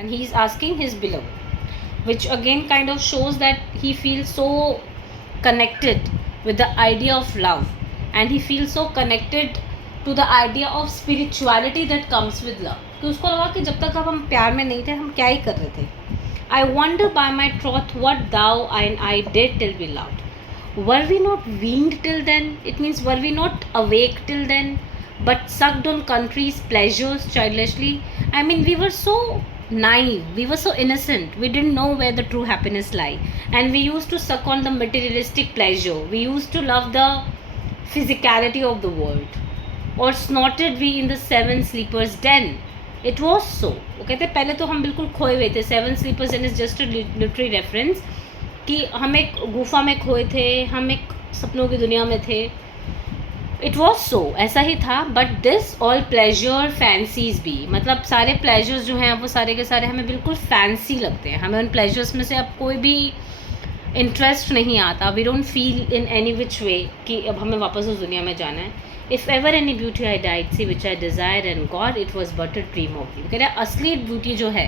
and he is asking his beloved, which again kind of shows that he feels so connected with the idea of love, and he feels so connected to the idea of spirituality that comes with love. कि उसको लगा कि जब तक अब हम प्यार में नहीं थे हम क्या ही कर रहे थे. I wonder by my troth what thou and I did till we loved. Were we not weaned till then? It means were we not awake till then, but sucked on country's pleasures childishly? I mean, we were so naive, we were so innocent, we didn't know where the true happiness lie, and we used to suck on the materialistic pleasure. We used to love the physicality of the world. Or snorted we in the seven sleepers den? It was so. वो कहते पहले तो हम बिल्कुल खोए हुए थे. Seven sleepers in is just literary reference कि हम एक गुफा में खोए थे, हम एक सपनों की दुनिया में थे. इट वॉज सो, ऐसा ही था. But this all pleasure fancies भी, मतलब सारे प्लेजर्स जो हैं वो सारे के सारे हमें बिल्कुल फैंसी लगते हैं. हमें उन प्लेजर्स में से अब कोई भी इंटरेस्ट नहीं आता. We don't feel in any which way कि अब हमें वापस उस दुनिया में जाना है. If ever any beauty I died see which I desired and God, it was but a dream of you. कह रहे असली ब्यूटी जो है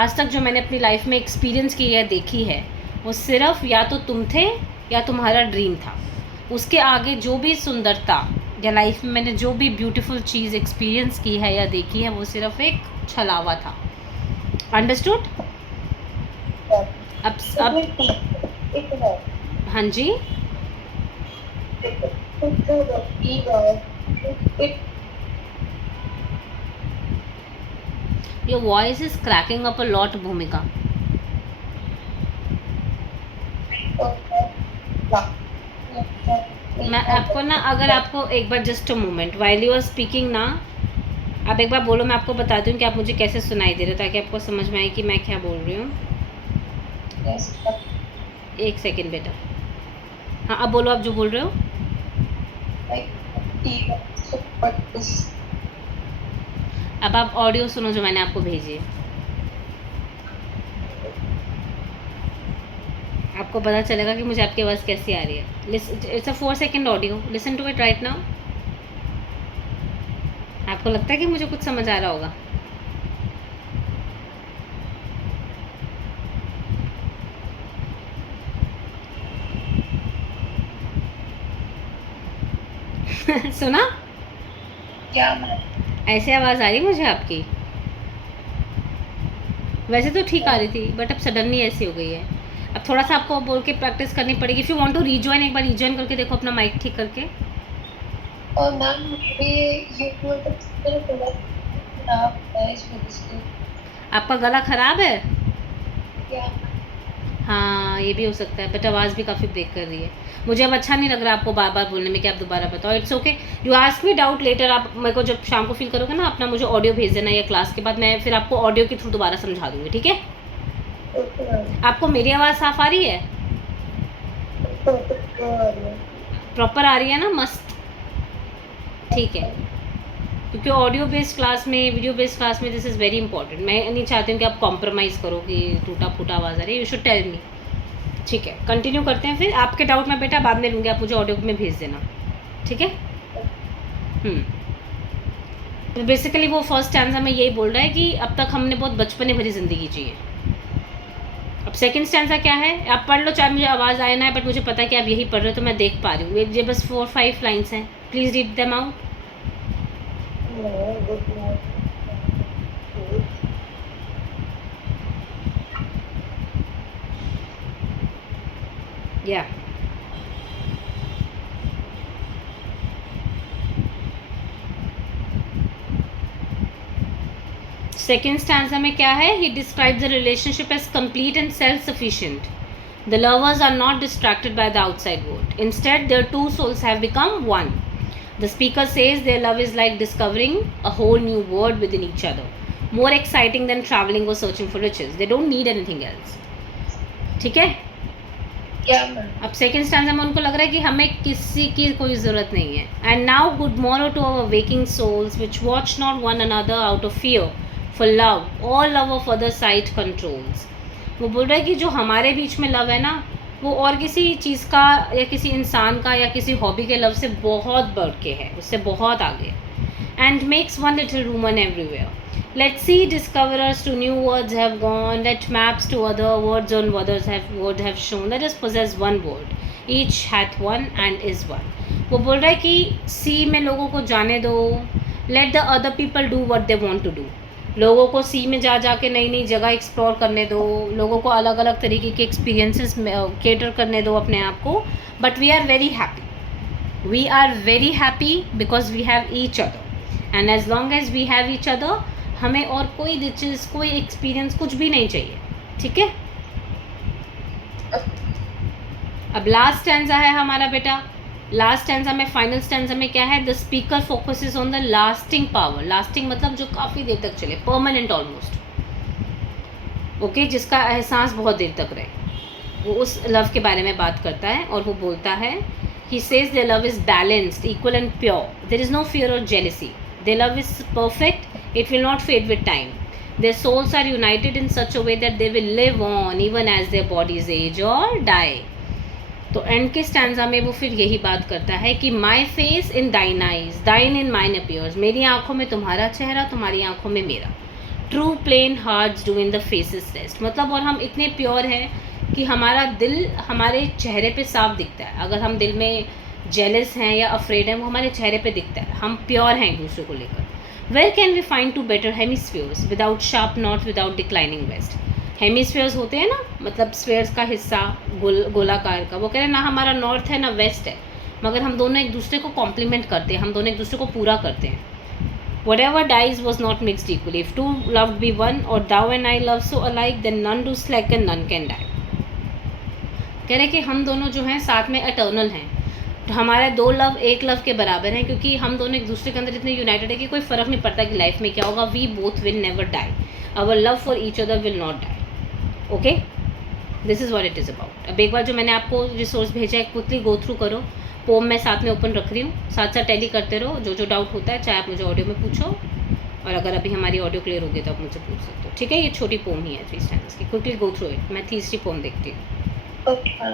आज तक जो मैंने अपनी लाइफ में एक्सपीरियंस की है, देखी है, वो सिर्फ या तो तुम थे या तुम्हारा ड्रीम था. उसके आगे जो भी सुंदरता या लाइफ में मैंने जो भी ब्यूटीफुल चीज़ एक्सपीरियंस की है या देखी है वो सिर्फ एक छलावा था. अंडरस्टूड? अब हाँ जी. Your voice is cracking up a lot, Bhumika. मैं आपको ना, अगर आपको एक बार just a moment while you are speaking ना, आप एक बार बोलो, मैं आपको बताती हूँ कि आप मुझे कैसे सुनाई दे रहे हो, ताकि आपको समझ में आए कि मैं क्या बोल रही हूँ. एक सेकेंड बेटा. हाँ, अब बोलो आप जो बोल रहे हो. अब आप ऑडियो सुनो जो मैंने आपको भेजी है. आपको पता चलेगा कि मुझे आपकी आवाज़ कैसी आ रही है. It's a 4 second audio. Listen to it right now. आपको लगता है कि मुझे कुछ समझ आ रहा होगा? सुना? क्या ऐसे आवाज़ आ रही मुझे आपकी? वैसे तो ठीक आ रही थी, बट अब सडनली ऐसी हो गई है. अब थोड़ा सा आपको बोल के प्रैक्टिस करनी पड़ेगी. If you want to rejoin, एक बार रीजॉइन करके देखो अपना माइक ठीक करके. और मैम ये खराब है इस वजह से. आपका गला ख़राब है? क्या? हाँ, ये भी हो सकता है, बट आवाज़ भी काफ़ी ब्रेक कर रही है. मुझे अब अच्छा नहीं लग रहा आपको बार बार बोलने में कि आप दोबारा बताओ. It's okay, you ask me doubt later. आप मेरे को जब शाम को फील करोगे ना, अपना मुझे ऑडियो भेज देना या क्लास के बाद, मैं फिर आपको ऑडियो के थ्रू दोबारा समझा दूँगी. ठीक है? आपको मेरी आवाज़ साफ़ आ रही है? प्रॉपर आ रही है ना? मस्त. ठीक है, क्योंकि ऑडियो बेस्ड क्लास में, वीडियो बेस्ड क्लास में दिस इज़ वेरी इंपॉर्टेंट. मैं नहीं चाहती हूँ कि आप कॉम्प्रोमाइज़ करो कि टूटा फूटा आवाज़ आ रही है. You should tell me. ठीक है, कंटिन्यू करते हैं. फिर आपके डाउट मैं बेटा बाद में लूँगी, आप मुझे ऑडियो में भेज देना. ठीक है? तो बेसिकली वो फर्स्ट स्टैंजा में यही बोल रहा है कि अब तक हमने बहुत बचपने भरी ज़िंदगी जी है. अब सेकंड स्टैंजा क्या है? आप पढ़ लो, चाहे मुझे आवाज़ आए ना है, बट मुझे पता है कि आप यही पढ़ रहे हो, तो मैं देख पा रही हूँ. ये बस 4-5 लाइन्स हैं. Please read them out. या सेकेंड स्टैंजा में क्या है? He describe the relationship as complete and self sufficient. The lovers are not distracted by the outside world. Instead their two souls have become one. The speaker says their love is like discovering a whole new world within each other, more exciting than traveling or searching for riches. They don't need anything else. ठीक है? अब second stanza में उनको लग रहा है कि हमें किसी की कोई ज़रूरत नहीं है. And now good morrow to our waking souls which watch not one another out of fear for love, all love of other side controls. वो बोल रहा है कि जो हमारे बीच में लव है ना, वो और किसी चीज़ का या किसी इंसान का या किसी हॉबी के लव से बहुत बढ़ के है, उससे बहुत आगे. And makes one little Roman everywhere. Let's see discoverers to new words have gone. Let maps to other words on words have shown. Let us possess one word. Each hath one and is one. वो बोल रहा है कि सी में लोगों को जाने दो. Let the other people do what they want to do. लोगों को सी में जा के नई नई जगह एक्सप्लोर करने दो. लोगों को अलग अलग तरीके के एक्सपीरियंसेस केटर करने दो अपने आप को. But we are very happy. We are very happy because we have each other. And as long as we have each other, हमें और कोई रिचेस, कोई एक्सपीरियंस, कुछ भी नहीं चाहिए. ठीक है. अब लास्ट स्टैंजा है हमारा बेटा. लास्ट स्टैंजा में, फाइनल स्टैंजा में क्या है? The speaker focuses on the lasting power. Lasting मतलब जो काफ़ी देर तक चले, परमानेंट ऑलमोस्ट. ओके, जिसका एहसास बहुत देर तक रहे. वो उस लव के बारे में बात करता है और वो बोलता है, he says their love is balanced, equal and pure. There is no fear or jealousy. Their love is perfect. It will not fade with time. Their souls are united in such a way that they will live on even as their bodies age or die. तो and के stanza में वो फिर यही बात करता है कि माई फेस इन दाइन आइज, दाइन इन माइन अपीयर्स. मेरी आंखों में तुम्हारा चेहरा, तुम्हारी आंखों में मेरा. True plain hearts do in the faces rest. मतलब और हम इतने प्योर हैं कि हमारा दिल हमारे चेहरे पे साफ दिखता है. अगर हम दिल में जेलस हैं या अफ्रेड हैं, वो हमारे चेहरे पे दिखता है. हम प्योर हैं एक दूसरे को लेकर. Where can we find two better hemispheres without sharp north, without declining west. Hemispheres होते हैं ना, मतलब स्फीयर्स का हिस्सा गोलाकार का. वो कह रहे हैं ना हमारा नॉर्थ है ना वेस्ट है, मगर हम दोनों एक दूसरे को कॉम्प्लीमेंट करते हैं, हम दोनों एक दूसरे को पूरा करते हैं. Whatever dies was not mixed equally. If two loved be one, or thou and I love so alike, then none do slack and none can die. कह रहे कि हम दोनों जो हैं साथ में एटर्नल हैं. तो हमारे दो लव एक लव के बराबर हैं, क्योंकि हम दोनों एक दूसरे के अंदर इतने यूनाइटेड है कि कोई फ़र्क नहीं पड़ता कि लाइफ में क्या होगा. We both will never die. Our love for each other will not die. Okay, this is what it is about. अब एक बार जो मैंने आपको रिसोर्स भेजा है, क्विकली गो थ्रू करो. पोम मैं साथ में ओपन रख रही हूँ, साथ साथ टैली करते रहो. जो डाउट होता है चाहे आप मुझे ऑडियो में पूछो, और अगर अभी हमारी ऑडियो क्लियर होगी तो आप मुझसे पूछ सकते हो. ठीक है, ये छोटी पोम ही है 3 स्टैंडर्ड्स की. Quickly go through it. मैं तीसरी पोम देखती हूँ. Okay.